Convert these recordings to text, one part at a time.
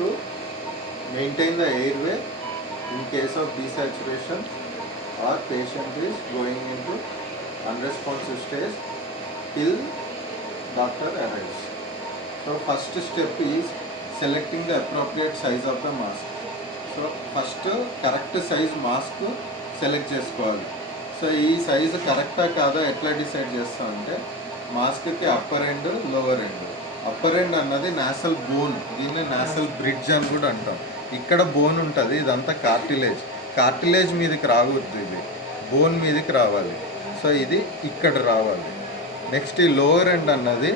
to maintain the airway in case of desaturation or patient is going into unresponsive stage till doctor arrives. So first step is selecting the appropriate size of the mask. So first correct size mask select చేసుకోవాలి. So ఈ size కరెక్టా కాదా ఎట్లా decide చేస్తామంటే మాస్క్కి upper end lower end. Upper end అన్నది nasal bone, దీన్ని nasal bridge అని కూడా అంటాం. ఇక్కడ బోన్ ఉంటుంది, ఇదంతా కార్టిలేజ్. కార్టిలేజ్ మీదకి రావద్దు, ఇది బోన్ మీదకి రావాలి. సో ఇది ఇక్కడ రావాలి. నెక్స్ట్ ఈ లోవర్ ఎండ్ అన్నది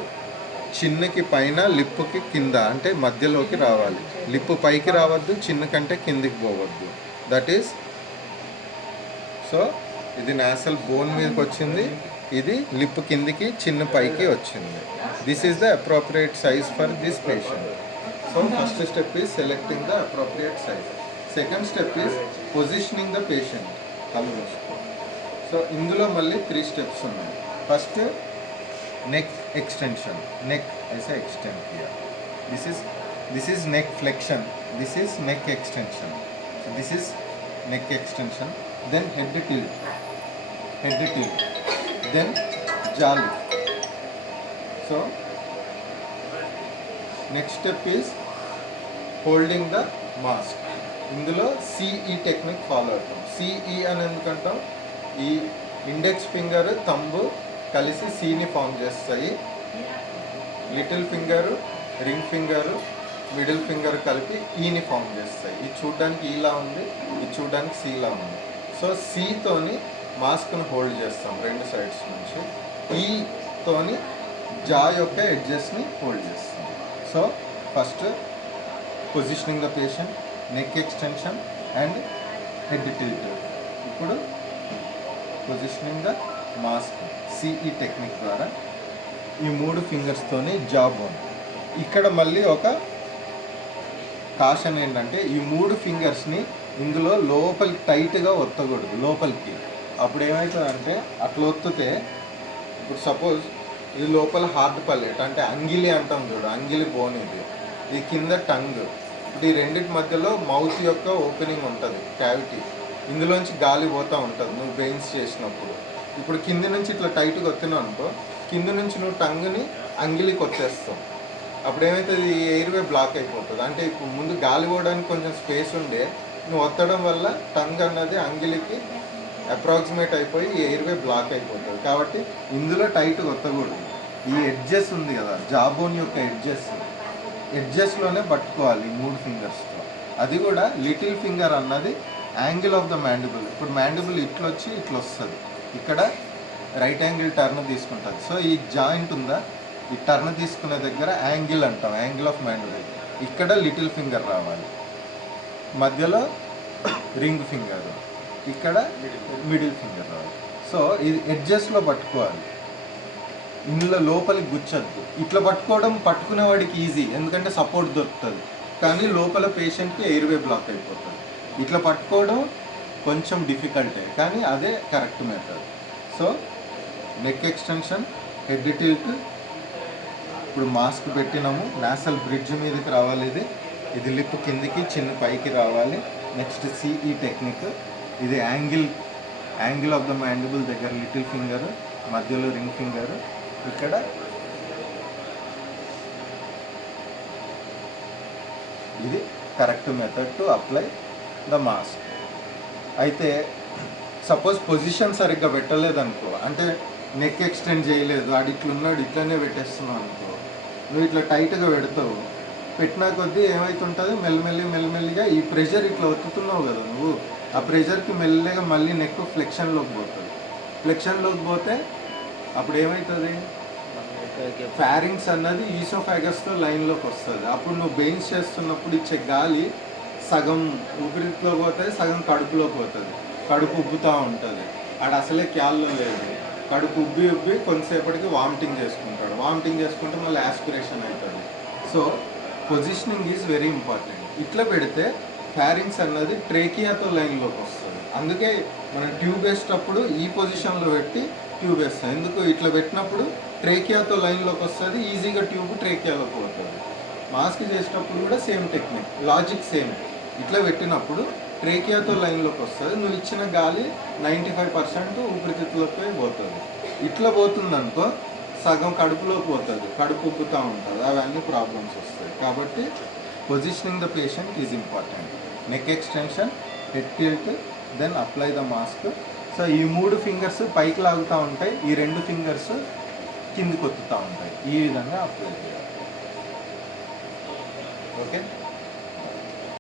చిన్నకి పైన లిప్పుకి కింద అంటే మధ్యలోకి రావాలి. లిప్పు పైకి రావద్దు, చిన్న కంటే కిందికి పోవద్దు. దట్ ఈస్ సో ఇది నాసల్ బోన్ మీదకి వచ్చింది, ఇది లిప్ కిందికి చిన్న పైకి వచ్చింది. This is the appropriate size for this patient. So first step is selecting the appropriate size. Second step is positioning the patient. So ఇందులో మళ్ళీ 3 స్టెప్స్ ఉన్నాయి. First neck extension. Neck as a extend here. This is neck flexion. This is neck extension. So this is neck extension. Then head tilt. Then jaw lift. So next step is holding the mask. ఇందులో CE technique follow అవుతాం. CE అని ఎందుకంటాం, ఈ index finger thumb కలిసి సీని form చేస్తాయి. Little finger, ring finger, middle finger కలిపి ఈని form చేస్తాయి. ఇది చూడడానికి ఈలా ఉంది, ఇది చూడడానికి సీలా ఉంది. సో సీతోని మాస్క్ను హోల్డ్ చేస్తాం 2 సైడ్స్ నుంచి. ఈతోని జా యొక్క ఎడ్జెస్ని హోల్డ్ చేస్తాం. So first positioning the patient, neck extension and head tilt. ఇప్పుడు positioning the mask CE technique ద్వారా ఈ 3 ఫింగర్స్తోని జా బోన్. ఇక్కడ మళ్ళీ ఒక కాషన్ ఏంటంటే ఈ 3 ఫింగర్స్ని ఇందులో లోపలికి టైట్గా ఒత్తకూడదు, లోపలికి. అప్పుడు ఏమవుతుందంటే అట్లా ఒత్తితే, ఇప్పుడు సపోజ్ ఇది లోపల హార్డ్ పల్లెట్ అంటే అంగిలి అంటాం చూడు, అంగిలి బోన్ ఇది కింద టంగ్. ఇప్పుడు ఈ రెండింటి మధ్యలో మౌత్ యొక్క ఓపెనింగ్ ఉంటుంది, క్యావిటీ. ఇందులోంచి గాలి పోతూ ఉంటుంది నువ్వు బెయిన్స్ చేసినప్పుడు. ఇప్పుడు కింది నుంచి ఇట్లా టైట్గా వస్తున్నావు అనుకో, కింది నుంచి నువ్వు టంగ్ని అంగిలికి వచ్చేస్తావు. అప్పుడు ఏమవుతుంది, ఈ ఎయిర్వే బ్లాక్ అయిపోతుంది. అంటే ఇప్పుడు ముందు గాలి పోవడానికి కొంచెం స్పేస్ ఉండే, నువ్వు ఒత్తడం వల్ల టంగ్ అన్నది అంగిలికి అప్రాక్సిమేట్ అయిపోయి ఈ ఎయిర్వే బ్లాక్ అయిపోతుంది. కాబట్టి ఇందులో టైట్గా ఒత్తకూడదు. ఈ ఎడ్జెస్ ఉంది కదా, జాబోన్ యొక్క ఎడ్జెస్లోనే పట్టుకోవాలి ఈ 3 ఫింగర్స్తో. అది కూడా లిటిల్ ఫింగర్ అన్నది యాంగిల్ ఆఫ్ ద మ్యాండిబుల్. ఇప్పుడు మ్యాండిబుల్ ఇట్లా వచ్చి ఇట్లా వస్తుంది, ఇక్కడ రైట్ యాంగిల్ టర్న్ తీసుకుంటుంది. సో ఈ జాయింట్ ఉందా, ఈ టర్న్ తీసుకునే దగ్గర యాంగిల్ అంటాం, యాంగిల్ ఆఫ్ మ్యాండిబుల్. ఇక్కడ లిటిల్ ఫింగర్ రావాలి, మధ్యలో రింగ్ ఫింగర్, ఇక్కడ మిడిల్ ఫింగర్ రావాలి. సో ఇది ఎడ్జెస్లో పట్టుకోవాలి, ఇందులో లోపలికి గుచ్చద్దు. ఇట్లా పట్టుకునే వాడికి ఈజీ, ఎందుకంటే సపోర్ట్ దొరుకుతుంది. కానీ లోపల పేషెంట్కి ఎయిర్వే బ్లాక్ అయిపోతుంది. ఇట్లా పట్టుకోవడం కొంచెం డిఫికల్టే, కానీ అదే correct method. So neck extension, head tilt. ఇప్పుడు మాస్క్ పెట్టినాము, నాసల్ బ్రిడ్జ్ మీదకి రావాలి. ఇది లిప్ కిందికి చిన్న పైకి రావాలి. Next CE technique. ఇది యాంగిల్ ఆఫ్ ద మ్యాండిబుల్ దగ్గర లిటిల్ ఫింగర్, మధ్యలో రింగ్ ఫింగర్. ఇక్కడ ఇది correct method to apply the mask. అయితే సపోజ్ పొజిషన్ సరిగ్గా పెట్టలేదనుకో, అంటే నెక్ ఎక్స్టెండ్ చేయలేదు, ఆడు ఇట్లున్నాడు ఇట్లనే పెట్టేస్తున్నావు అనుకో, నువ్వు ఇట్లా టైట్గా పెడతావు. పెట్టినా కొద్దీ ఏమవుతుంటుంది, మెల్లమెల్లిగా ఈ ప్రెషర్ ఇట్లా ఒత్తుతున్నావు కదా నువ్వు, ఆ ప్రెషర్కి మెల్లగా మళ్ళీ నెక్ ఫ్లెక్షన్లోకి పోతుంది. ఫ్లెక్షన్లోకి పోతే అప్పుడు ఏమవుతుంది, ఫారింగ్స్ అన్నది ఈసోఫాగస్తో లైన్లోకి వస్తుంది. అప్పుడు నువ్వు బెయిన్స్ చేస్తున్నప్పుడు ఇచ్చే గాలి సగం ఊపిరితిత్తులోకి పోతుంది, సగం కడుపులోకి పోతుంది. కడుపు ఉబ్బుతూ ఉంటుంది, ఆడు అసలే క్యాల్లో లేదు. కడుపు ఉబ్బి కొంతసేపటికి వామిటింగ్ చేసుకుంటాడు. వామిటింగ్ చేసుకుంటే మళ్ళీ యాస్పిరేషన్ అవుతుంది. So positioning is very important. ఇట్లా పెడితే ఫారింగ్స్ అన్నది ట్రేకియాతో లైన్లోకి వస్తుంది. అందుకే మనం ట్యూబ్ వేసేటప్పుడు ఈ పొజిషన్లో పెట్టి ట్యూబ్ వేస్తాం. ఎందుకు ఇట్లా పెట్టినప్పుడు ట్రేకియాతో లైన్లోకి వస్తుంది, ఈజీగా ట్యూబ్ ట్రేకియాలోకి పోతుంది. మాస్క్ చేసేటప్పుడు కూడా సేమ్ టెక్నిక్, లాజిక్ సేమ్. ఇట్లా పెట్టినప్పుడు ట్రేకియాతో లైన్లోకి వస్తుంది, నువ్వు ఇచ్చిన గాలి 95% ఊపిరితిత్తులపై పోతుంది. ఇట్లా పోతుందనుకో సగం కడుపులోకి పోతుంది, కడుపు ఉబ్బుతూ ఉంటుంది, అవన్నీ ప్రాబ్లమ్స్ వస్తాయి. కాబట్టి positioning the patient is important. Neck extension, head tilt, then apply the mask. So ఈ 3 ఫింగర్స్ పైకి లాగుతూ ఉంటాయి, ఈ 2 ఫింగర్స్ కిందికి ఒత్తుతూ ఉంటాయి. ఈ విధంగా అప్లై చేయాలి. ఓకే.